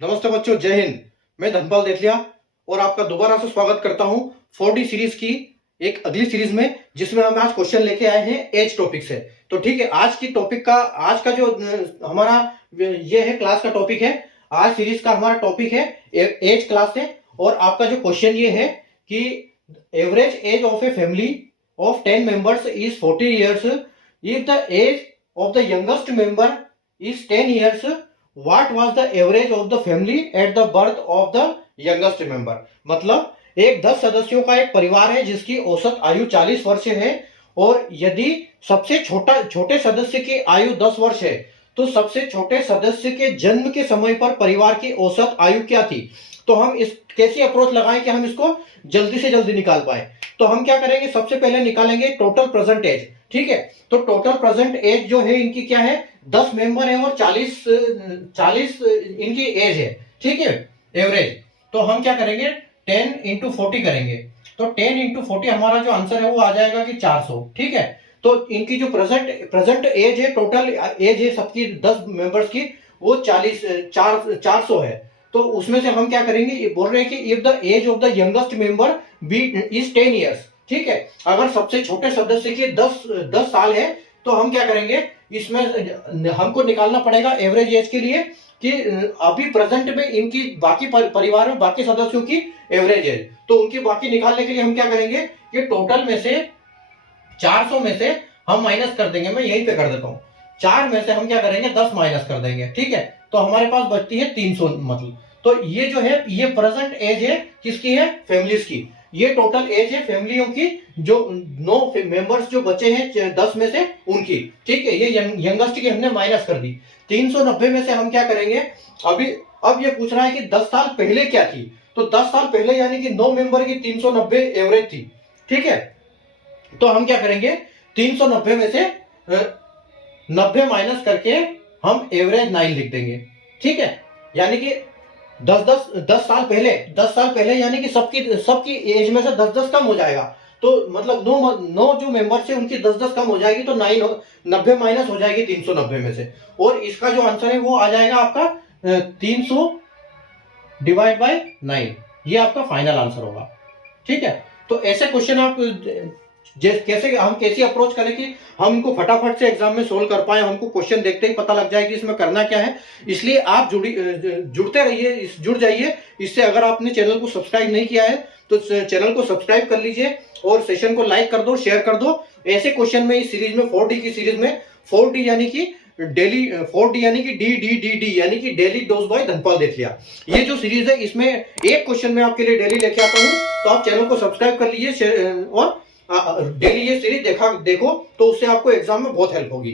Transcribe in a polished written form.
नमस्ते बच्चों, जय हिंद। मैं धनपाल देथलिया और आपका दोबारा से स्वागत करता हूं 4D सीरीज की एक अगली सीरीज में, जिसमें हम आज क्वेश्चन लेके आए हैं एज टॉपिक से। तो ठीक है, आज की टॉपिक का आज का जो हमारा ये है क्लास का टॉपिक है। आज सीरीज का हमारा टॉपिक है एज क्लास से। और आपका जो क्वेश्चन ये है कि average age of a family of 10 members is 40 years। If the age of the youngest member is 10 years, what was the average of the family at the birth of the youngest member। मतलब एक 10 सदस्यों का एक परिवार है जिसकी औसत आयु 40 वर्ष है, और यदि सबसे छोटे सदस्य की आयु 10 वर्ष है तो सबसे छोटे सदस्य के जन्म के समय पर परिवार की औसत आयु क्या थी। तो हम इस कैसी अप्रोच लगाएं कि हम इसको जल्दी से जल्दी निकाल पाए। तो हम क्या करेंगे, सबसे पहले निकालेंगे टोटल प्रेजेंट एज। ठीक है, तो टोटल प्रेजेंट एज जो है इनकी क्या है, 10 मेंबर है और 40 इनकी एज है। ठीक है, एवरेज। तो हम क्या करेंगे, 10 इंटू 40 करेंगे। तो 10 इंटू 40 हमारा जो आंसर है वो आ जाएगा कि 400। ठीक है, तो इनकी जो प्रेजेंट एज है, टोटल एज है सबकी 10 मेंबर्स की, वो 400 है। तो उसमें से हम क्या करेंगे, ये बोल रहे हैं कि if the age of the youngest member be is 10 years। ठीक है, अगर सबसे छोटे सदस्य की 10 साल है तो हम क्या करेंगे, इसमें हमको निकालना पड़ेगा एवरेज एज के लिए कि अभी प्रेजेंट में इनकी बाकी परिवार में बाकी सदस्यों की एवरेज एज। तो उनकी बाकी निकालने के लिए हम क्या करेंगे कि टोटल में से 400 में से हम माइनस कर देंगे। मैं यहीं पे कर देता हूं, 4 में से हम क्या करेंगे, 10 माइनस कर देंगे। ठीक है, तो हमारे पास बचती है 300। मतलब तो ये जो है, ये प्रेजेंट एज है किसकी है, फैमिलीज की। ये टोटल एज है फैमिलियों की, जो 9 मेंबर्स जो बचे हैं 10 में से उनकी। ठीक है, ये यंगेस्ट की हमने माइनस कर दी। 390 में से हम क्या करेंगे, अब ये पूछ रहा है कि 10 साल पहले क्या थी। तो 10 साल पहले यानी कि 9 मेंबर की 390 एवरेज थी। ठीक है, तो हम क्या करेंगे, 390 में से 90 माइनस करके हम एवरेज 9 लिख देंगे। ठीक है, यानी कि 10 साल पहले यानी कि सबकी एज में से 10 कम हो जाएगा। तो मतलब 9 जो मेंबर्स है उनकी 10 कम हो जाएगी, तो 90 माइनस हो जाएगी 390 में से। और इसका जो आंसर है वो आ जाएगा आपका 300 डिवाइड बाय 9। ये आपका फाइनल आंसर होगा। ठीक है, तो ऐसे क्वेश्चन आप कैसी अप्रोच करें कि हम इनको फटाफट से एग्जाम में सोल्व कर पाए, हमको क्वेश्चन देखते ही पता लग जाए कि इसमें करना क्या है। इसलिए आप जुड़ते रहिए, जुड़ जाइए इससे। अगर आपने चैनल को सब्सक्राइब नहीं किया है तो चैनल को सब्सक्राइब कर लीजिए और सेशन को लाइक कर दो, शेयर कर दो। ऐसे क्वेश्चन में इस सीरीज में 4D की सीरीज में 4D यानी कि डेली 4D यानी कि डी यानी कि डेली डोज बाय धनपाल देथलिया, ये जो सीरीज है इसमें एक क्वेश्चन मैं आपके लिए डेली लेके आता हूं। तो आप चैनल को सब्सक्राइब कर लीजिए और डेली ये सीरीज देखो, तो उससे आपको एग्जाम में बहुत हेल्प होगी।